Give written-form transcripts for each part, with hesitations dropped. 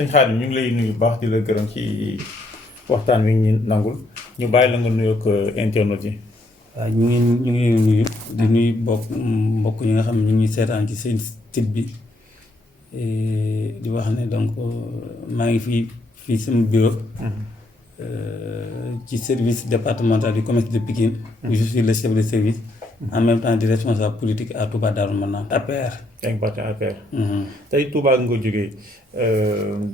sëñ Khadim ñu ngi lay nuyu baax di la gërëm ci waxtaan wi ñu nangul ñu bàyyi la nga nuyoog internet yi. waaw ñu ngi nuyu di nuyu mbokk yi nga xam ne ñu ngi seetaan ci seen site bi di wax ne donc maa ngi fii sama bureau. ci service départemental du commerce de Pikine. Où je suis le chef de service. En même temps di responsable politique à Touba Darou Manane APR. yaa ngi parti APR. tey Touba nga jógee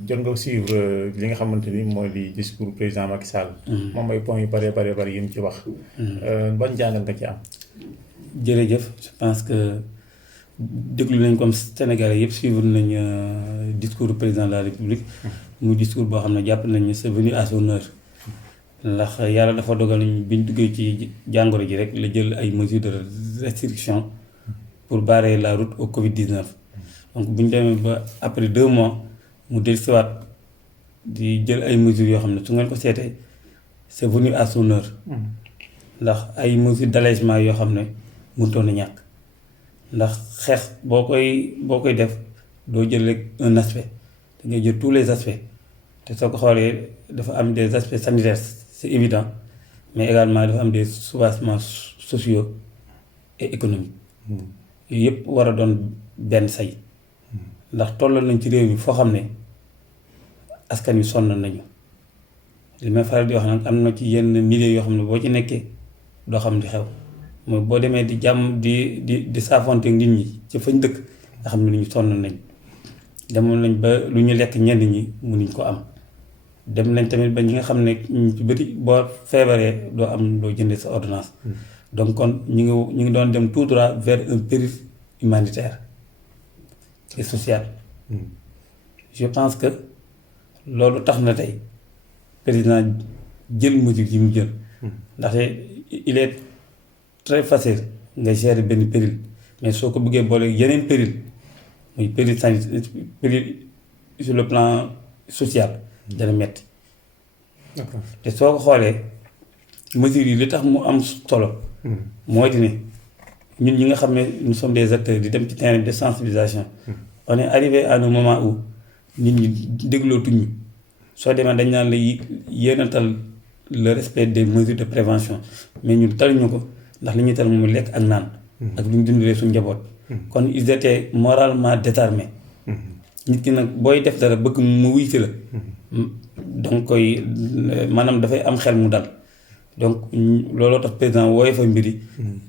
jot nga suivre li nga xamante ni mooy di discours président Macky Sall. moom ay points yu bari yi mu ci wax. ban jàngat nga ci am. jërëjëf je pense que déglu nañ comme Sénégalais yëpp suivre nañ discours du président de la République. muy discours boo xam ne jàpp nañ ne c'est venu à son heure. ndax yàlla dafa dogal bi ñu duggee ci jàngoro ji rek la jël ay mesures de restriction pour barrer la route au Covid-19. donc bu ñu demee ba après 2 mois mu dellusiwaat di jël ay mesures yoo xam ne su ngeen ko seetee c'est venu à son heure. ndax ay mesures d'allègement yoo xam ne mënutoon a ñàkk. ndax xeex boo koy def doo jël rek un aspect da ngay jël tous les aspects te soo ko xoolee dafa am des aspects sanitaires. C'est évident, mais également dafa am des soubassements sociaux et économiques. yooyu yëpp war a doon benn say. ndax toll nañ ci réew mi foo xam ne askan wi sonn nañu li may faral di wax nag am na ci yenn milieu yoo xam ne boo ci nekkee doo xam di xew mooy boo demee di jàmm di saafonte nit ñi ci fañ dëkk nga xam ne lu ñu sonn nañ demoon nañ ba lu ñu lekk ñenn ñi mënuñ ko am. dem nañ tamit ba ñi nga xam ne ñu ci bëri boo feebaree doo am doo jëndee sa ordonnance. donc kon ñu ngi doon dem tout droit vers un péril humanitaire et social. je pense que loolu tax na tey président jël mesure yi mu jël. ndaxte il est très facile nga gérer benn péril mais soo ko bëggee boole yeneen péril muy péril sanitaire péril sur le plan social. dana metti te soo ko xoolee mesures yi li tax mu am solo. mooy di ne ñun ñi nga xam ne nous sommes des acteurs di dem ci terrain de sensibilisation. on est arrivé à un moment où nit ñi déglootuñu soo demee dañ naan la yéenatal le respect des mesures de prévention mais ñun taluñu ko ndax li ñuy tal moom lekk ak naan. ak lu ñu dundalee suñu njaboot. kon ils étaient moralement déterminés. nit ki nag booy def dara bëgg mu wuy si la. donc koy maanaam dafay am xel mu dal donc looloo tax président wooye fa mbiri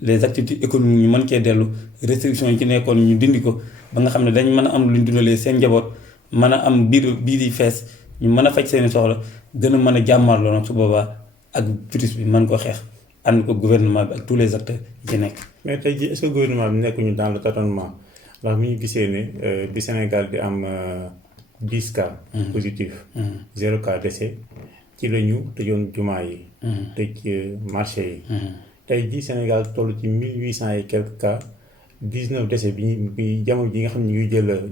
les activités économiques ñu mën cee dellu restrictions yi ci nekkoon ñu dindi ko ba nga xam ne dañ mën a am lu ñu dundalee seen njaboot mën a am biir yi fees ñu mën a faj seeni soxla gën a mën a jàmmarloo nag su boobaa ak virus bi mën ko xeex ànd ko gouvernement bi ak tous les acteurs yi ci nekk. mais tey jii est-ce que gouvernement bi nekkuñu dans le tâtonnement ndax mi ñu gisee ne bi Sénégal di am 10 cas positifs 0 cas décès ci la ñu tëjoon jumaa yi tëj marché yi tey jii Sénégal toll ci 1800 et quelques cas 19 décès bi jamono ji nga xam ne ñu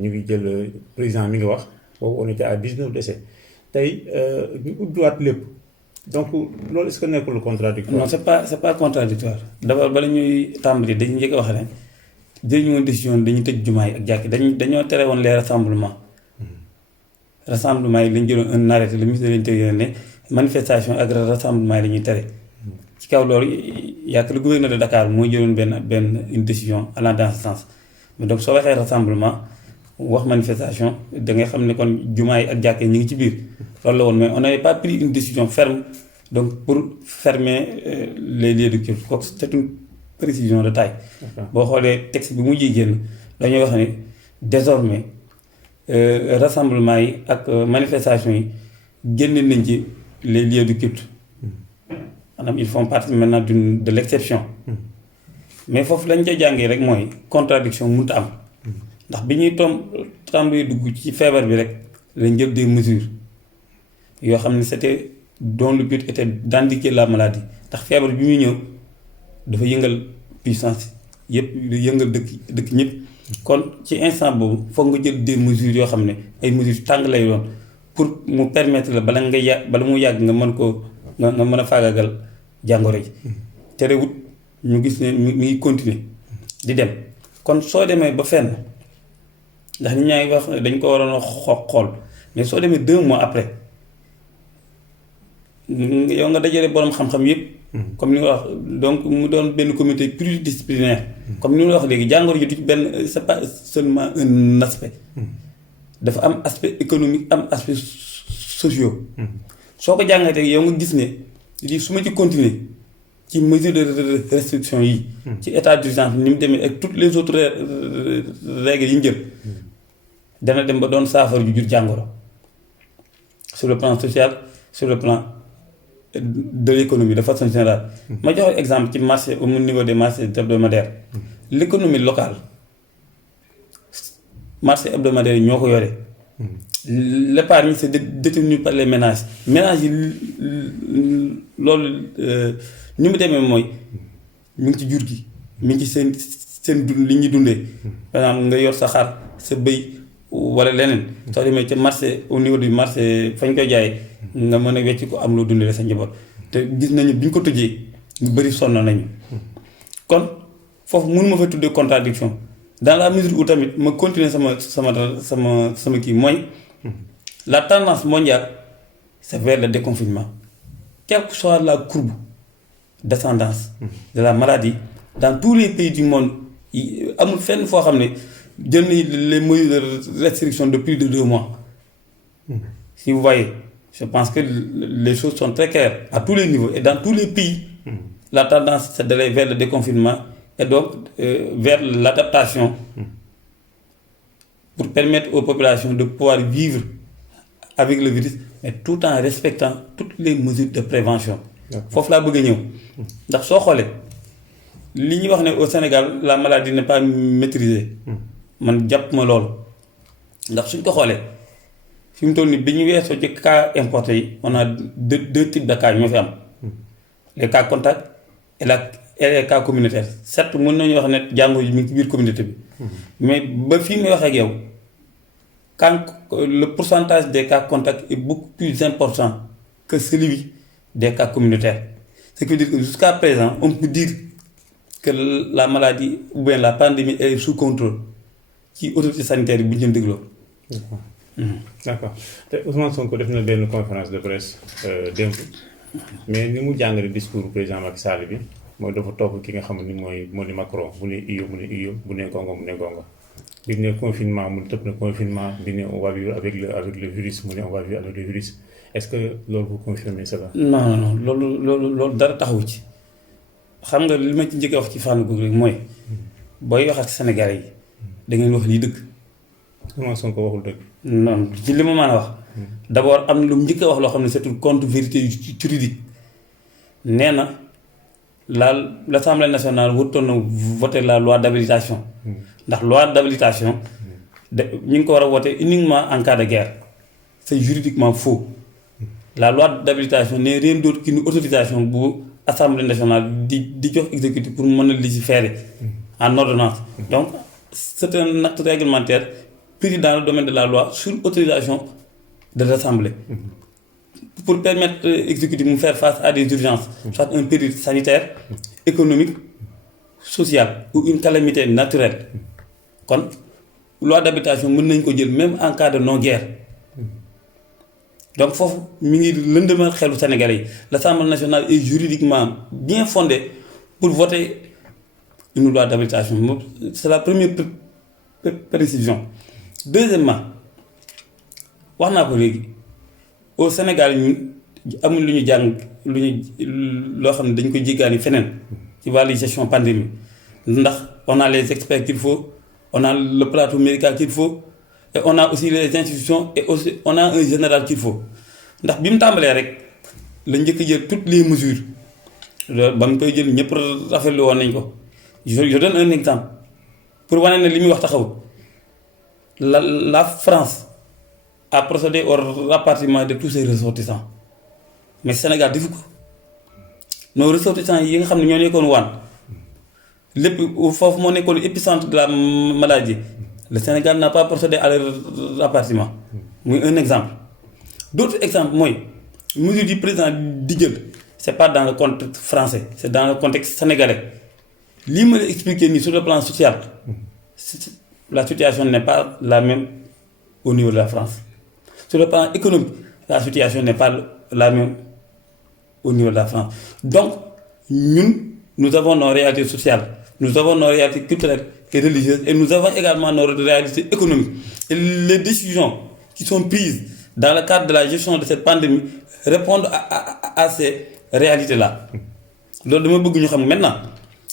ngi jël président mi ngi wax boobu on était à 19 décès tey ñu ubbiwaat lépp donc loolu est-ce que nekkul contradictoire. non c'est pas contradictoire d'abord bala ñuy tàmbali dañuy njëkk a wax ne jël ñu woon décision dañuy tëj jumaa yi ak jàkk dañoo tere woon les rassemblements yi lañ jëloon un arrêté le ministre de l'Intérieur ne manifestation ak rassemblement yi la ñuy tere ci kaw loolu yàgg le gouverneur de Dakar moo jëloon benn une décision allant dans ce sens mais donc soo waxee rassemblement wax manifestation da ngay xam ne kon jumaa yi ak jàkk yi ñu ngi ci biir loolu la woon mais on n'avait pas pris une décision ferme donc pour fermer les lieux de culte kooku c'est une précision de taille. boo xoolee texte bi mujjee génn dañoo wax ne désormais rassemblement yi ak manifestation yi génn nañ ci les lieux de culte maanaam ils font partie maintenant de l'exception. mais foofu lañ ca jàngee rek mooy contradiction mënut a am ndax bi ñuy tàmbali dugg ci feebar bi rek lañ jël des mesures yoo xam ne c'était dont le but était d'endiguer la maladie ndax feebar bi muy ñëw dafa yëngal puissance yëpp yëngal dëkk ñëpp kon ci instant boobu foog nga jël des mesures yoo xam ne ay mesures tàng lay doon pour mu permettre la bala mu yàgg nga mën koo nga mën a faagagal jàngoro ji terewut ñu gis ne mi ngi continuer di dem kon soo demee ba fenn ndax nit ñaa ngi wax dañ ko waroon a xool mais soo demee 2 mois après yow nga dajale borom xam-xam yëpp. comme ni nga wax donc mu doon benn comité pluridisciplinaire. comme ni nga wax léegi jàngoro ji du benn c'est pas seulement un aspect. dafa am aspect économique am aspect socio. soo ko jàngatee yow nga gis ne lii su ma ci continuer ci mesure de restriction yi. ci état d'urgence ni mu demee ak toutes les autres règles yi ñu jël. dana dem ba doon saafara ju jur jàngoro sur le plan social sur le plan de l'économie de façon générale. ma jox exemple ci marché au niveau des marchés hebdomadaires. l'économie locale marché hebdomadaire yi ñoo ko yore. l'épargne c'est détenu par les ménages yi loolu ni mu demee mooy mi ngi ci jur gi mi ngi ci seen dund li ñuy dundee. par exemple nga yor sa xar sa bëy wala leneen. soo demee ca marché au niveau du marché fañ koy jaayee. nga mën a wecc ko am loo dundee sa njaboot. te gis nañu bi ñu ko tëjee ñu bëri sonn nañu. kon foofu mun ma fa tuddee contradiction dans la mesure où tamit ma continuer sama kii mooy. La tendance mondiale c'est vers le déconfinement quelle que soit la courbe d'ascendance de la maladie dans tous les pays du monde amul fenn foo xam ne jël nañu les mesures de restriction de plus de 2 mois. Si vous voyez je pense que les choses sont très claires à tous les niveaux et dans tous les pays. La tendance c'est d'aller vers le déconfinement et donc vers l'adaptation. Pour permettre aux populations de pouvoir vivre avec le virus mais tout en respectant toutes les mesures de prévention. foofu laa bëgg a ñëw. ndax soo xoolee li ñuy wax ne au Sénégal la maladie n'est pas maîtrisée. man jàpp ma loolu. ndax suñ ko xoolee fi mu toll nii bi ñu weesoo ci cas importés yi on a deux types de cas ñoo fi am. les cas contacts et les cas communautaires certes mën nañu wax ne jàngoro yi mi ngi ci biir communauté bi. mais ba fii may wax ak yow quand le pourcentage des cas contacts est beaucoup plus important que celui des cas communautaires. Ce qui veut dire que jusqu'à présent on peut dire que la maladie ou bien la pandémie est sous contrôle ci autorité sanitaire yi bu ñu dégloo. d'accord te Ousmane Sonko def na benn conférence de presse démb mais ni mu jàngale discours président Macky Sall bi mooy dafa topp ki nga xam ni moo di Macron bu ne iyo mu ne iyo bu ne gongo mu ne gongo bi ne confinement mu tëb na confinement bi ne on va vivre avec le virus mu ne on va vivre avec le virus est-ce que loolu vous confirmez cela? non loolu dara taxawu ci xam nga li ma ci njëkk a wax ci fànn googu rek mooy booy wax ak Sénégalais yi da ngeen wax lii dëgg. Ousmane Sonko waxul dëgg. non ci li ma mën a wax. d'abord am na lu mu njëkk a wax loo xam ne c'est une contre-vérité juridique nee na l'Assemblée nationale warutoon na voter la loi d'habilitation. ndax loi d'habilitation ñu ngi ko war a voter uniquement en cas de guerre c'est juridiquement faux. La loi d'habilitation n'est rien d'autre qu'une autorisation bu Assemblée nationale di jox exécutif pour mën a légiférer en ordonnance. Donc c'est un acte réglementaire pris dans le domaine de la loi sur autorisation de l'Assemblée pour permettre l'exécutif de faire face à des urgences, soit un péril sanitaire, économique, social ou une calamité naturelle. Kon loi d'habilitation mën nañ ko jël même en cas de non-guerre. Donc foofu mi ngi lëndëmal xelu Sénégalais yi l'Assemblée nationale est juridiquement bien fondée pour voter une loi d'habilitation. C'est la première précision. Deuxièmement wax naa ko léegi au Sénégal ñu amul lu ñu jàng loo xam ne dañ ko jéggaani feneen ci wàllu gestion pandémie ndax on a les experts qu'il faut, on a le plateau médical qu'il faut et on a aussi les institutions et aussi on a un général qu'il faut. ndax bi mu tàmbalee rek la njëkk jël toutes les mesures ba mu koy jël ñëpp rafetlu woon nañ ko. Je donne un exemple pour wane ne li muy wax taxawul. La France a procédé au rapatriement de tous ses ressortissants mais Sénégal defu ko nos ressortissants yi nga xam ne ñoo nekkoon waan lépp foofu moo nekkoon épicentre de la maladie le Sénégal n'a pas procédé à leur rapatriement muy un exemple. D'autres exemples mooy mesure du président di jël c'est pas dans le contexte français c'est dans le contexte sénégalais lii ma la expliquer nii sur le plan social la situation n'est pas la même au niveau de la France sur le plan économique la situation n'est pas la même au niveau de la France. Donc nous avons nos réalités sociales, nous avons nos réalités culturelles et religieuses, et nous avons également nos réalités économiques. Et les décisions qui sont prises dans le cadre de la gestion de cette pandémie répondent à ces réalités-là. loolu dama bëgg ñu xam maintenant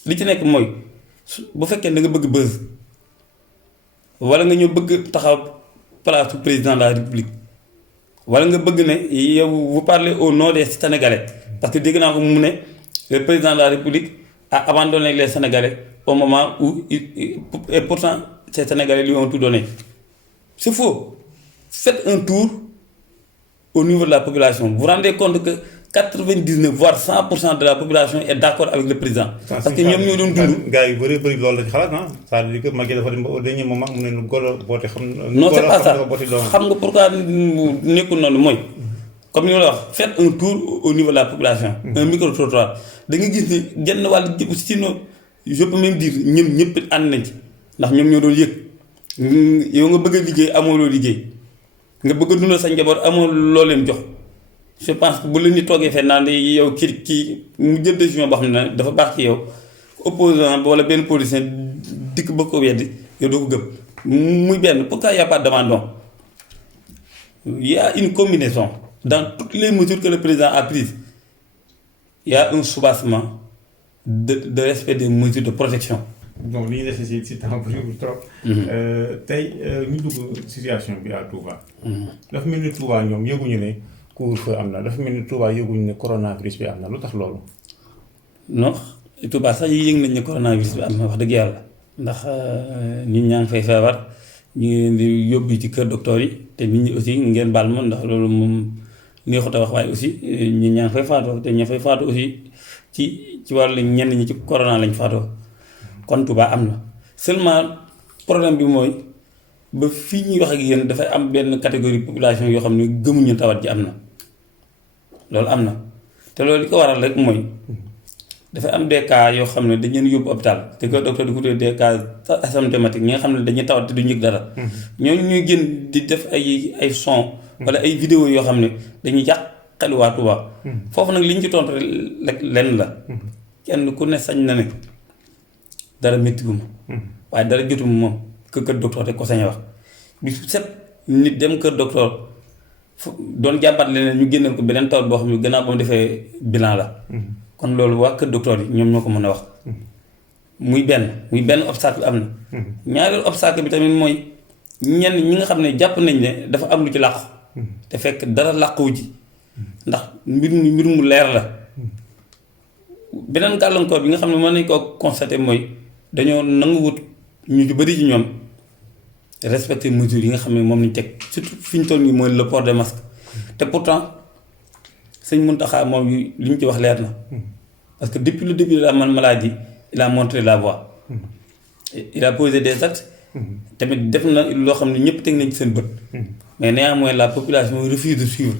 li ci nekk mooy bu fekkee da nga bëgg buzz wala nga ñëw bëgg taxaw place président de la République wala nga bëgg ne yow vous parlez au nom des Sénégalais parce que dégg naa ko mu ne le président de la République a abandonné les Sénégalais au moment où et pourtant ces Sénégalais lui ont tout donné. C'est faux. Faites un tour au niveau de la population. Vous vous rendez compte que 99 voire 100% de la population est d'accord avec le président. Parce que ñoom ñoo doon dund. gars yi bëri loolu la ci xalaat ah c'est-à-dire que Macky dafa dem ba au dernier moment mu ne golo boote xam. non c'est pas ça xam nga pourquoi nekkul noonu mooy. comme ni ma la wax faites un tour au niveau de la population. un micro-trottoir da nga gis ni genn wàll jëpp sinon je peux même dire ñoom ñëpp ànd nañ ci ndax ñoom ñoo doon yëg yow nga bëgg a liggéey amoo loo liggéey nga bëgg a dundal sa njaboot amoo loo leen jox. je pense que bu la ñu toogee fee naan yow kii mu jël décision boo xam ne dafa baax ci yow opposant wala benn politicien dikk ba ko weddi yow doo ko gëm muy benn pourquoi y a pas d'abandon. Il y a une combinaison dans toutes les mesures que le président a prises. Il y a un soubassement de respect des mesures de protection. donc li ñu dese si temps bëriwul trop. tey ñu dugg situation bi à Touba. dafa mel ni Touba ñoom yëguñu ne. couvre-feu am na dafa mel ni Touba yëguñu ne coronavirus bi am na lu tax loolu. non Touba sax yëg nañ ne coronavirus bi am na wax dëgg yàlla ndax nit ñaa ngi fay feebar ñu ngi leen di yóbbu ci kër docteur yi te nit ñi aussi ngeen baal ma ndax loolu moom neexut a wax waaye aussi nit ñaa ngi fay faatoo te ña fay faatoo aussi ci wàllu ñenn ñi ci corona lañ faatoo kon Touba am na seulement problème bi mooy. ba fii ñuy wax ak yéen dafay am benn catégorie population yoo xam ne gëmuñu tawat ji am na loolu am na te loolu li ko waral rek mooy dafay am des cas yoo xam ne dañu leen yóbbu hôpital te que docteur di ko tuddee des cas asymptomatiques ñi nga xam ne dañuy tawat te duñu yëg dara. ñooñu ñuy gën di def ay son wala ay vidéo yoo xam ne dañuy yàqali waa Touba. foofu nag li ñu ci tontu rek lenn la. kenn ku ne sañ na ne dara métti gu ma. waaye dara jotu ma moom. kër docteur rek ko sañ a wax bi set nit dem kër docteur doon jàmbat leneen ñu génneel ko beneen tawat boo xam ne gannaaw ba mu defee bilan la. kon loolu waa kër docteur yi ñoom ñoo ko mën a wax. muy benn obstacle am na. ñaareelu obstacle bi tamit mooy ñenn ñi nga xam ne jàpp nañ ne dafa am lu ci làqu. te fekk dara làquwu ji. ndax mbir mu leer la. beneen gàllankoor bi nga xam ne mën nañ koo constater mooy dañoo nanguwut ñu ci bëri ci ñoom. respecter mesures yi nga xam ne moom lañ teg surtout fi ñu toll nii mooy le port de masque te pourtant sëñ Mountakha moom li ñu ci wax leer na parce que depuis le début de la maladie il a montré la voie. il a posé des actes. tamit def na loo xam ne ñëpp teg nañ ci seen bët. mais néanmoins la population refuse de suivre.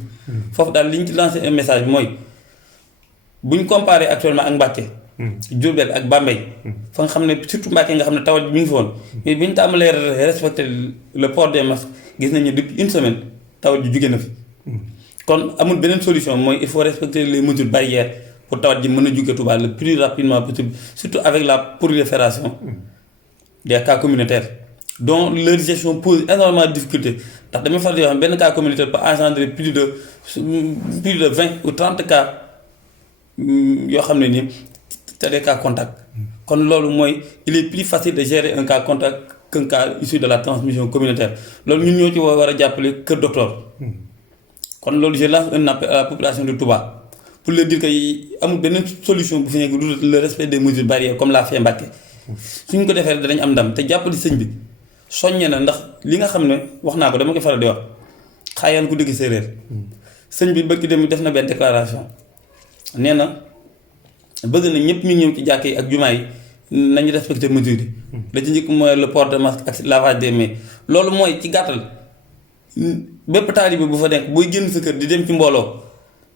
foofu daal li ñu ci lancé un message mooy bu ñu comparé actuellement ak Mbacké. Diourbel ak Bambey. fa nga xam ne surtout Mbacké nga xam ne tawat bi mi ngi fi woon. mais bi ñu tàmbalee respecter le port des masques gis nañu depuis une semaine tawat ji jóge na fi. kon amul beneen solution mooy il faut respecter les mesures barrières pour tawat ji mën a jóge Touba le plus rapidement possible surtout avec la prolifération des cas communautaires dont leur gestion pose énormément de difficultés ndax damay faral di wax benn cas communautaire peut engendrer plus de 20 ou 30 cas yoo xam ne nii c'est des cas contacts. kon loolu mooy il est plus facile de gérer un cas contact qu'un cas issu de la transmission communautaire loolu ñun ñoo ci war a jàppale kër docteur. kon loolu je lance un appel à la population de Touba pour leur dire que amul beneen solution bu fi nekk du le respect des mesures barrières comme l'a fait Mbacké suñ ko defee danañ am ndam te jàppale sëñ bi soññe na ndax li nga xam ne wax naa ko dama koy faral di wax xaayaan ku dégg séeréer sëñ bi bëgg dem def na benn déclaration nee na bëgg na ñëpp ñu ñëw ci jàkk yi ak jumaa yi nañu respecter mesures yi. la ci njëkk mooy le port de masque ak lavage des mains loolu mooy ci gàttal bépp taalibe bu fa nekk booy génn sa kër di dem ci mbooloo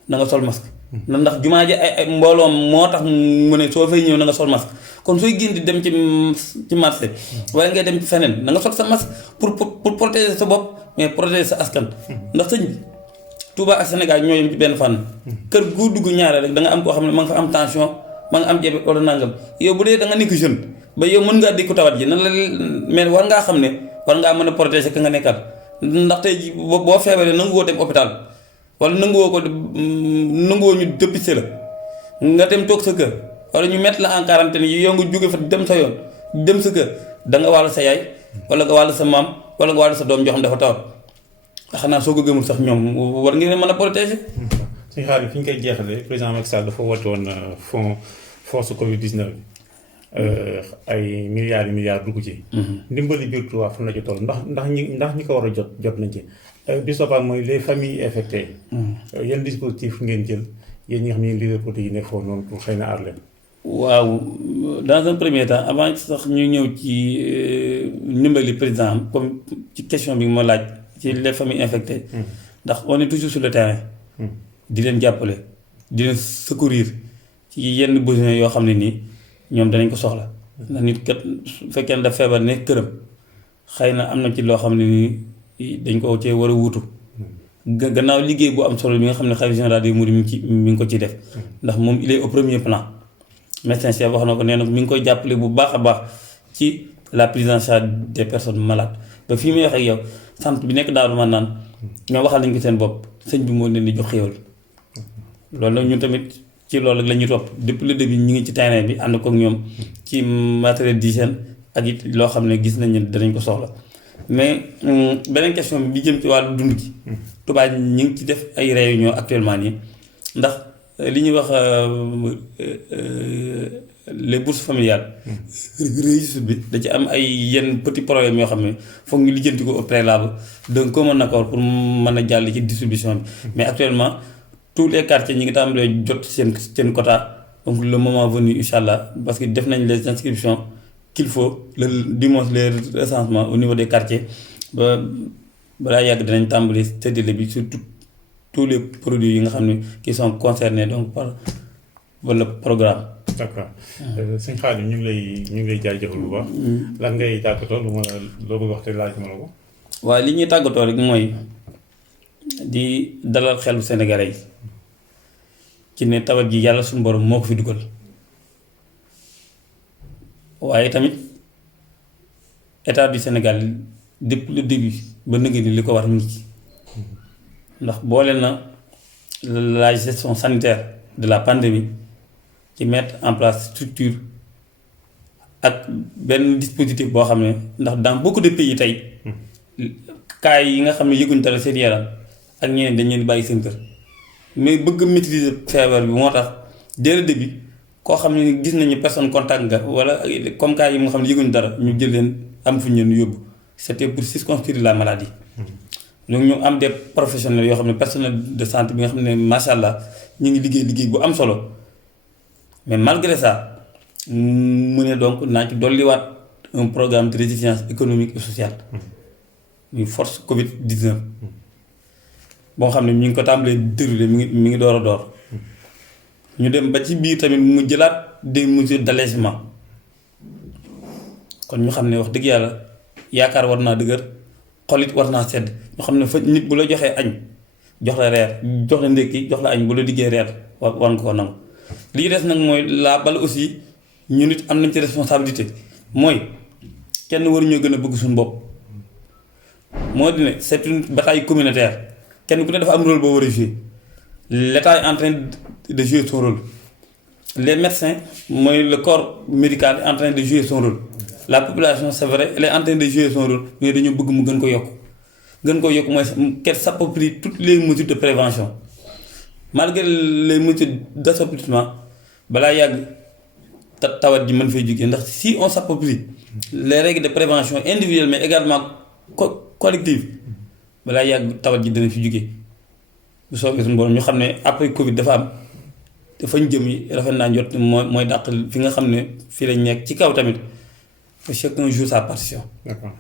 na nga sol masque. ndax jumaa ji ay mbooloom moo tax mu ne soo fay ñëw na nga sol masque kon sooy génn di dem ci marché wala ngay dem ci feneen na nga sol sa masque pour protéger sa bopp mais protéger sa askan. ndax sëñ bi Touba ak Sénégal ñoo yem ci benn fànn. kër gu dugg ñaare rek da nga am koo xam ne ma nga fa am tension ma nga am diabète wala nangam yow bu dee da nga nekk jeune ba yow mën ngaa dékku tawat ji nan la mais war ngaa xam ne war ngaa mën a protéger ka nga nekkal ndax tey ji boo feebaree nanguwoo dem hôpital wala nanguwoo ñu dépisté la nga dem toog sa kër wala ñu mettre la en quarantaine yi yow nga jóge fa dem sa yoon dem sa kër da nga wàll sa yaay wala nga wàll sa maam wala nga wàll sa doom joo xam dafa tawat xanaa soo ko gëmul sax ñoom war ngeen mën a protéger. suñu xaar yi fi ñu koy jeexalee président Macky Sall dafa woote woon force Covid 19 ay milliards dugg ci. ndimbali biir Touba fan la ci toll ndax ñi ko war a jot nañ ci. bi soppal mooy les familles affectées. yan dispositif ngeen jël yéen ñi nga xam ne leader politique yi nekk foofu noonu pour xëy na aar leen. waaw dans un premier temps avant sax ñu ñëw ci ndimbali président am comme ci question bi ma laaj ci les familles infectées. ndax on est toujours sur le terrain. di leen jàppale di leen secourir ci yenn besoins yoo xam ne nii ñoom danañ ko soxla. ndax nit kat su fekkee ne daf feebar ne këram xëy na am na ci loo xam ne nii dañ ko cee war a wuutu. gannaaw liggéey bu am solo bi nga xam ne xalifa général des mourides mi ngi ko ciy def. ndax moom il est au premier plan. médecin chef wax na ko nee na mi ngi koy jàppale bu baax a baax ci la prise en charge des personnes malades ba fii may wax ak yow sant bi nekk Daaru Manaan ñoom waxal nañ ko seen bopp sëñ bi moo leen di jox xéwal loolu nag ñun tamit ci loolu la ñuy topp depuis le début ñu ngi ci terrain bi ànd ko ak ñoom ci matériel d'hygiène ak it loo xam ne gis nañ ne danañ ko soxla mais beneen question bi jëm ci wàllu dund gi. Touba ñu ngi ci def ay réunion actuellement nii ndax li ñuy wax les bourses familiales. réussite bi da ci am ay yenn petits problèmes yoo xam ne foog ñu lijjanti ko au préalable d'un commun accord pour mën a jàll ci distribution bi. Mais actuellement tous les quartiers ñi ngi tàmbalee jot seen quota donc le moment venu incha allah parce que def nañ les inscriptions qu'il faut du moins les recensements au niveau des quartiers ba balaa yàgg dinañ tàmbali séddale bi sur tous les produits yi nga xam ne qui sont concernés donc par le programme. D'accord sëñ Khadim ñu ngi lay jaajëfal bu baax. lan ngay tàggatoo loo bëgg wax te laaj ma la ko. waaw li ñuy tàggatoo rek mooy di dalal xelu Sénégalais yi ci ne tawat ji yàlla suñu borom moo ko fi dugal waaye tamit état du Sénégal depuis le début ba nëgë ni li ko war mu ngi ci ndax boole na la gestion sanitaire de la pandémie ci mettre en place structure ak benn dispositif boo xam ne ndax dans beaucoup de pays tey cas yi nga xam ne yëguñ dara seen yaram ak ñeneen dañ leen bàyyi seen kër mais bëgg maîtriser feebar bi moo tax dès le début koo xam ne gis nañu personne contact nga wala comme cas yi nga xam ne yëguñ dara ñu jël leen am fu ñu leen yóbbu c'était pour circonscrire la maladie. donc ñu am des professionnels yoo xam ne personnel de santé bi nga xam ne macha allah ñu ngi liggéey bu am solo mais malgré ça mu ne donc naa ci dolliwaat un programme de résilience économique et sociale muy force Covid 19 boo xam ne ñu ngi ko tàmbalee déroulé mi ngi door a door ñu dem ba ci biir tamit mu jëlaat des mesures d'allègement kon ñu xam ne wax dëgg yàlla yaakaar war naa dëgër xolit war naa sedd ñu xam ne fa nit bu la joxee añ jox la reer jox la ndékki jox la añ bu la diggee reer war nga ko nangu li des nag mooy la bal aussi ñu nit am nañ ci responsabilité mooy kenn waruñoo gën a bëgg suñu bopp moo di ne c'est une bataille communautaire kenn ku ne dafa am rôle boo war a jouer l'État est en train de jouer son rôle les médecins mooy le corps médical est en train de jouer son rôle la population c'est vrai elle est en train de jouer son rôle mais dañoo bëgg mu gën ko yokk mooy qu'elle s'approprie toutes les mesures de prévention malgré les mesures d'assouplissement balaa yàgg tawat ji mën fay jógee ndax si on s'approprie les règles de prévention individuelles mais également collectives balaa yàgg tawat ji dana fi jógee bu soobee suñu borom ñu xam ne après Covid dafa am dafa ñu jëm yi rafet naa jot mooy dàq fi nga xam ne fii lañ nekk ci kaw tamit chacun joue sa partition. D'accord.